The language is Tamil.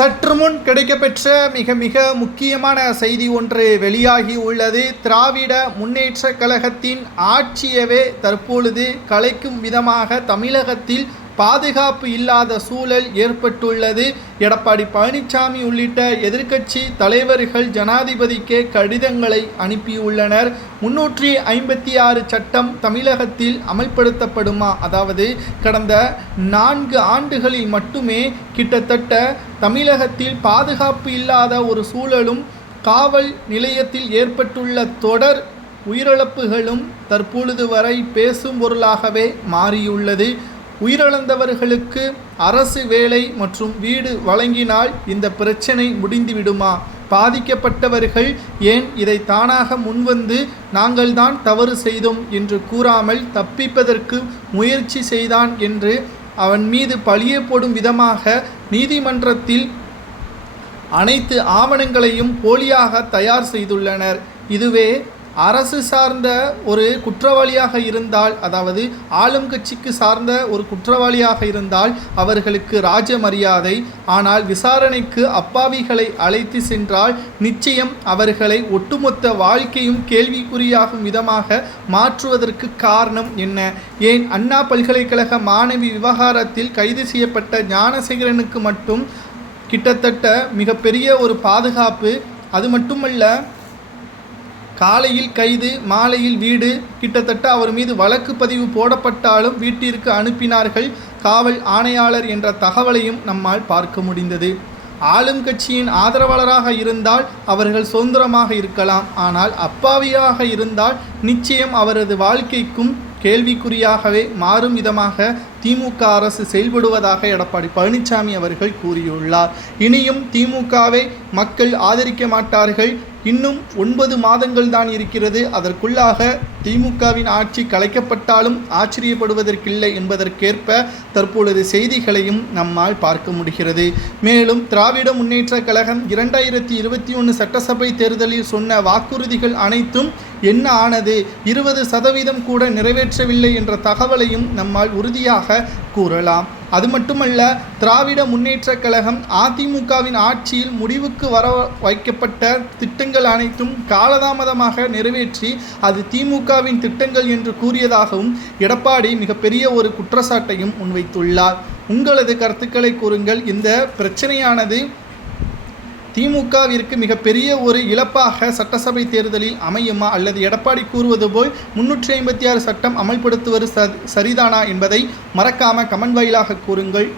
சற்று முன் கிடைக்கப்பெற்ற மிக மிக முக்கியமான செய்தி ஒன்று வெளியாகி உள்ளது. திராவிட முன்னேற்றக் கழகத்தின் ஆட்சியவே தற்பொழுது கலைக்கும் விதமாக தமிழகத்தில் பாதுகாப்பு இல்லாத சூழல் ஏற்பட்டுள்ளது. எடப்பாடி பழனிசாமி உள்ளிட்ட எதிர்க்கட்சி தலைவர்கள் ஜனாதிபதிக்கு கடிதங்களை அனுப்பியுள்ளனர். 356 சட்டம் தமிழகத்தில் அமல்படுத்தப்படுமா? அதாவது கடந்த 4 ஆண்டுகளில் மட்டுமே கிட்டத்தட்ட தமிழகத்தில் பாதுகாப்பு இல்லாத ஒரு சூழலும் காவல் நிலையத்தில் ஏற்பட்டுள்ள தொடர் உயிரிழப்புகளும் தற்பொழுது வரை பேசும் பொருளாகவே மாறியுள்ளது. உயிரிழந்தவர்களுக்கு அரசு வேலை மற்றும் வீடு வழங்கினால் இந்த பிரச்சனை முடிந்துவிடுமா? பாதிக்கப்பட்டவர்கள் ஏன் இதை தானாக முன்வந்து நாங்கள் தான் தவறு செய்தோம் என்று கூறாமல் தப்பிப்பதற்கு முயற்சி செய்தான் என்று அவன் மீது பழிய போடும் விதமாக நீதிமன்றத்தில் அனைத்து ஆவணங்களையும் போலியாக தயார் செய்துள்ளனர். இதுவே அரசு சார்ந்த ஒரு குற்றவாளியாக இருந்தால், அதாவது ஆளும் கட்சிக்கு சார்ந்த ஒரு குற்றவாளியாக இருந்தால் அவர்களுக்கு ராஜ மரியாதை. ஆனால் விசாரணைக்கு அப்பாவிகளை அழைத்து சென்றால் நிச்சயம் அவர்களை ஒட்டுமொத்த வாழ்க்கையும் கேள்விக்குறியாகும் விதமாக மாற்றுவதற்கு காரணம் என்ன? ஏன் அண்ணா பல்கலைக்கழக மாணவி விவகாரத்தில் கைது செய்யப்பட்ட ஞானசேகரனுக்கு மட்டும் கிட்டத்தட்ட மிகப்பெரிய ஒரு பாதுகாப்பு, அது மட்டுமல்ல காலையில் கைது மாலையில் வீடு, கிட்டத்தட்ட அவர் மீது வழக்கு பதிவு போடப்பட்டாலும் வீட்டிற்கு அனுப்பினார்கள் காவல் ஆணையாளர் என்ற தகவலையும் நம்மால் பார்க்க முடிந்தது. ஆளும் கட்சியின் ஆதரவாளராக இருந்தால் அவர்கள் சுதந்திரமாக இருக்கலாம், ஆனால் அப்பாவியாக இருந்தால் நிச்சயம் அவரது வாழ்க்கைக்கும் கேள்விக்குறியாகவே மாறும் விதமாக திமுக அரசு செயல்படுவதாக எடப்பாடி பழனிசாமி அவர்கள் கூறியுள்ளார். இனியும் திமுகவை மக்கள் ஆதரிக்க மாட்டார்கள். இன்னும் 9 மாதங்கள் தான் இருக்கிறது. அதற்குள்ளாக திமுகவின் ஆட்சி கலைக்கப்பட்டாலும் ஆச்சரியப்படுவதற்கில்லை என்பதற்கேற்ப தற்பொழுது செய்திகளையும் நம்மால் பார்க்க முடிகிறது. மேலும் திராவிட முன்னேற்றக் கழகம் 2021 சட்டசபை தேர்தலில் சொன்ன வாக்குறுதிகள் அனைத்தும் என்ன ஆனது? 20% கூட நிறைவேற்றவில்லை என்ற தகவலையும் நம்மால் உறுதியாக கூறலாம். அது மட்டுமல்ல, திராவிட முன்னேற்றக் கழகம் அதிமுகவின் ஆட்சியில் முடிவுக்கு வர வைக்கப்பட்ட திட்டங்கள் அனைத்தும் காலதாமதமாக நிறைவேற்றி அது திமுகவின் திட்டங்கள் என்று கூறியதாகவும் எடப்பாடி மிகப்பெரிய ஒரு குற்றச்சாட்டையும் முன்வைத்துள்ளார். உங்களது கருத்துக்களை கூறுங்கள். இந்த பிரச்சனையானது திமுகவிற்கு மிகப்பெரிய ஒரு இழப்பாக சட்டசபை தேர்தலில் அமையுமா, அல்லது எடப்பாடி கூறுவது போல் 356 சட்டம் அமல்படுத்துவது சரிதானா என்பதை மறக்காம கமெண்ட் வாயிலாக கூறுங்கள்.